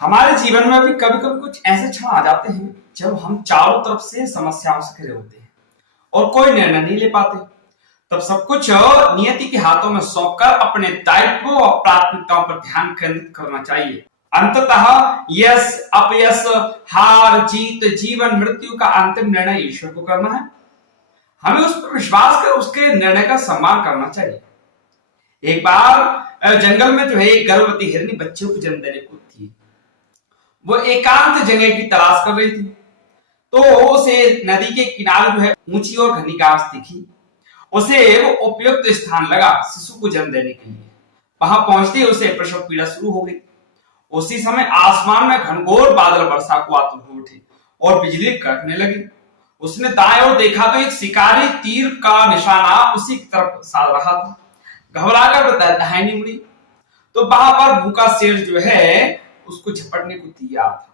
हमारे जीवन में भी कभी कभी कुछ ऐसे क्षण आ जाते हैं जब हम चारों तरफ से समस्याओं से घिरे होते हैं और कोई निर्णय नहीं ले पाते। तब सब कुछ नियति के हाथों में सौंपकर अपने दायित्व और प्राथमिकताओं पर ध्यान केंद्रित करना चाहिए। अंततः यश अपयश, हार जीत, जीवन मृत्यु का अंतिम निर्णय ईश्वर को करना है। हमें उस पर विश्वास कर उसके निर्णय का सम्मान करना चाहिए। एक बार जंगल में एक गर्भवती हिरनी बच्चे को जन्म देने को थी। वो एकांत जगह की तलाश कर रही थी तो उसे नदी के किनारे ऊंची और घनी घास दिखी। उसे वो उपयुक्त स्थान लगा शिशु को जन्म देने के लिए। वहां पहुंचते उसे प्रसव पीड़ा शुरू हो गई। उसी समय आसमान में घनघोर बादल वर्षा को आतुर हो उठे और बिजली कड़कने लगी। उसने दाएं ओर देखा तो एक शिकारी तीर का निशाना उसी की तरफ साध रहा था। घबराकर दाहिनी मुड़ी तो वहां पर भूखा शेर उसको झपटने को तैयार था।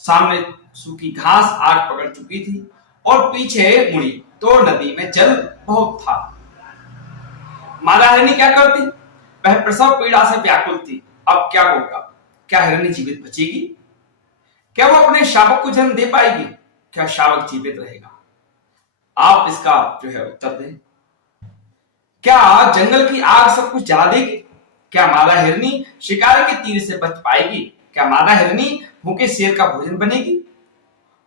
सामने सूखी घास आग पकड़ चुकी थी और पीछे मुड़ी तो नदी में जल बहुत था। मादा हिरनी क्या करती? वह प्रसव पीड़ा से व्याकुल थी। अब क्या होगा? क्या हिरनी जीवित बचेगी? क्या वो अपने शावक को जन्म दे पाएगी? क्या शावक जीवित रहेगा? आप इसका उत्तर दें। क्या जंगल की आग सब कुछ जला देगी? क्या मादा हिरनी शिकार के तीर से बच पाएगी? क्या मादा हिरनी भूखे शेर का भोजन बनेगी?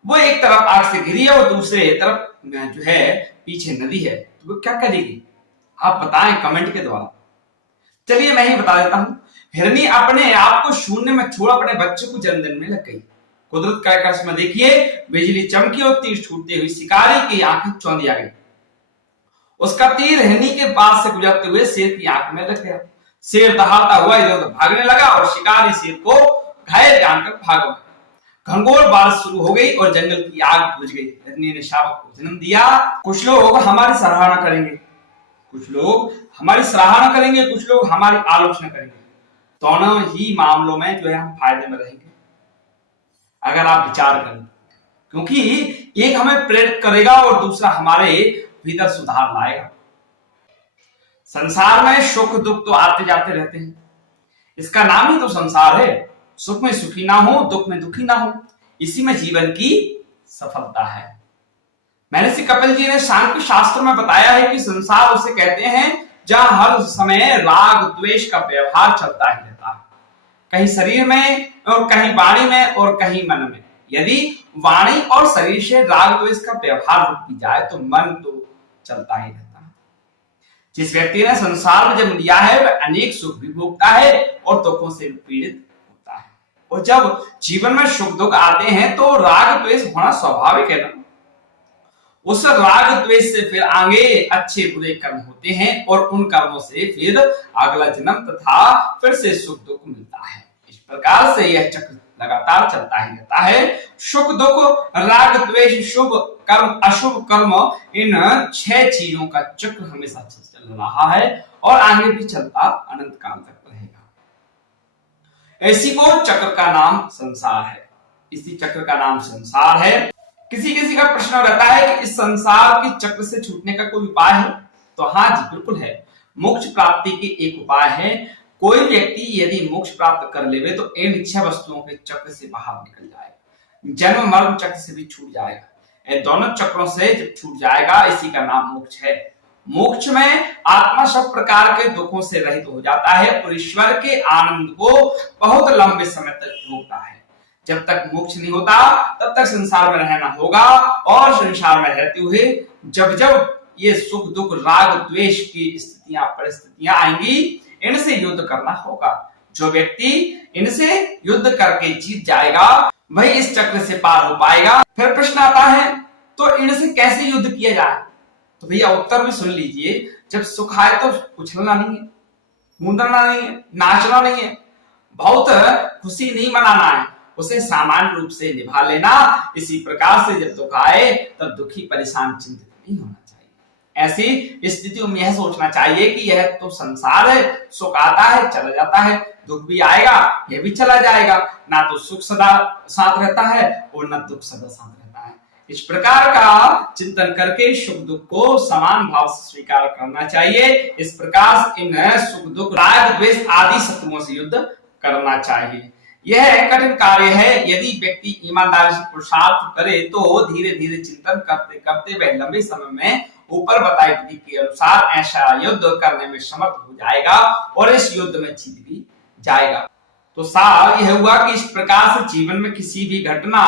वो एक तरफ आग से घिरी है और दूसरे तरफ पीछे नदी है, तो वो क्या करेगी? आप बताएं कमेंट के द्वारा। चलिए मैं ही बता देता हूं। हिरनी अपने आप को शून्य में छोड़ अपने बच्चे को जन्म देने में लग गई। कुदरत का आकाश में देखिए, बिजली चमकी और तीर छूटते हुए शिकारी की आंखें चौंधी आ गई। उसका तीर हिरनी के पास से गुजरते हुए शेर की आंख में लग गया। शेर दहाड़ता हुआ इधर उधर भागने लगा और शिकारी शेर को घायल जानकर भागा। घनघोर बारिश शुरू हो गई और जंगल की आग बुझ गई। हिरनी ने शावक को जन्म दिया। कुछ लोग हमारी सराहना करेंगे, कुछ लोग हमारी सराहना करेंगे, कुछ लोग हमारी आलोचना करेंगे। दोनों ही मामलों में हम फायदे में रहेंगे अगर आप विचार करें, क्योंकि एक हमें प्रेरित करेगा और दूसरा हमारे भीतर सुधार लाएगा। संसार में सुख दुख तो आते जाते रहते हैं, इसका नाम ही तो संसार है। सुख में सुखी ना हो, दुख में दुखी ना हो, इसी में जीवन की सफलता है। महर्षि कपिल जी ने सांख्य शास्त्र में बताया है कि संसार उसे कहते हैं जहां हर समय राग द्वेष का व्यवहार चलता ही रहता है, कहीं शरीर में और कहीं वाणी में और कहीं मन में। यदि वाणी और शरीर से राग द्वेष का व्यवहार रुक भी जाए तो मन तो चलता ही रहता है। जिस व्यक्ति ने संसार में जन्म लिया है वह अनेक सुख भी भोगता है और दुखों से पीड़ित होता है। और जब जीवन में सुख दुख आते हैं तो राग द्वेष होना स्वाभाविक है ना। उस राग द्वेष से फिर आगे अच्छे बुरे कर्म होते हैं और उन कर्मों से फिर अगला जन्म तथा फिर से सुख दुख मिलता है। इस प्रकार से यह चक्र लगातार चलता ही रहता है। सुख दुख, राग द्वेष, शुभ कर्म, अशुभ कर्म, इन 6 चीजों का चक्र हमेशा चल रहा है और आगे भी चलता अनंत काल तक रहेगा। इसी को चक्र का नाम संसार है। इसी चक्र का नाम संसार है। किसी किसी का प्रश्न रहता है कि इस संसार के चक्र से छूटने का कोई उपाय है? तो हाँ जी, बिल्कुल है। मोक्ष प्राप्ति के एक उपाय है। कोई व्यक्ति यदि मोक्ष प्राप्त कर लेवे तो इन 6 वस्तुओं के चक्र से बाहर निकल जाएगा, जन्म मरण चक्र से भी छूट जाएगा। इन दोनों चक्रों से जब छूट जाएगा, इसी का नाम मोक्ष है। मोक्ष में आत्मा सब प्रकार के दुखों से रहित हो जाता है और ईश्वर के आनंद को बहुत लंबे समय तक भोगता है। जब तक मोक्ष नहीं होता तब तक संसार में रहना होगा और संसार में रहते हुए जब जब ये सुख दुख राग द्वेष की स्थितियां परिस्थितियां आएंगी, इनसे युद्ध करना होगा। जो व्यक्ति इनसे युद्ध करके जीत जाएगा वही इस चक्र से पार हो पाएगा। फिर प्रश्न आता है तो इनसे कैसे युद्ध किया जाए? तो भैया उत्तर भी सुन लीजिए। जब सुख आए तो उछलना नहीं है, कूदना नहीं है, नाचना नहीं है, बहुत खुशी नहीं मनाना है, उसे सामान्य रूप से निभा लेना। इसी प्रकार से जब दुख आए तब दुखी परेशान चिंतित नहीं होना चाहिए। ऐसी स्थितियों में यह सोचना चाहिए कि यह तो संसार है, सुख आता है चला जाता है, दुख भी आएगा यह भी चला जाएगा। ना तो सुख सदा साथ रहता है और न दुख सदा साथ रहता है। इस प्रकार का चिंतन करके सुख दुख को समान भाव से स्वीकार करना चाहिए। इस प्रकार इन सुख दुख राग द्वेष आदि शत्रुओं से युद्ध करना चाहिए। यह कठिन कार्य है। यदि व्यक्ति ईमानदारी से पुरुषार्थ करे तो धीरे धीरे चिंतन करते करते वह लंबे समय में ऊपर बताई विधि के अनुसार ऐसा युद्ध करने में समर्थ हो जाएगा और इस युद्ध में जीत भी जाएगा। तो सार यह हुआ कि इस प्रकार से जीवन में किसी भी घटना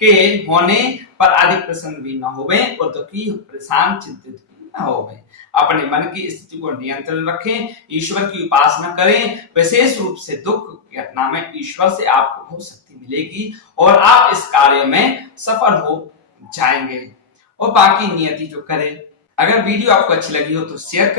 के होने पर अधिक प्रसन्न भी न होवे और दुखी परेशान चिंतित भी न होवे। अपने मन की स्थिति को नियंत्रण रखें, ईश्वर की उपासना करें। विशेष रूप से दुख घटना में ईश्वर से आपको बहुत शक्ति मिलेगी और आप इस कार्य में सफल हो जाएंगे। और बाकी नियति जो करें। अगर वीडियो आपको अच्छी लगी हो तो शेयर करें।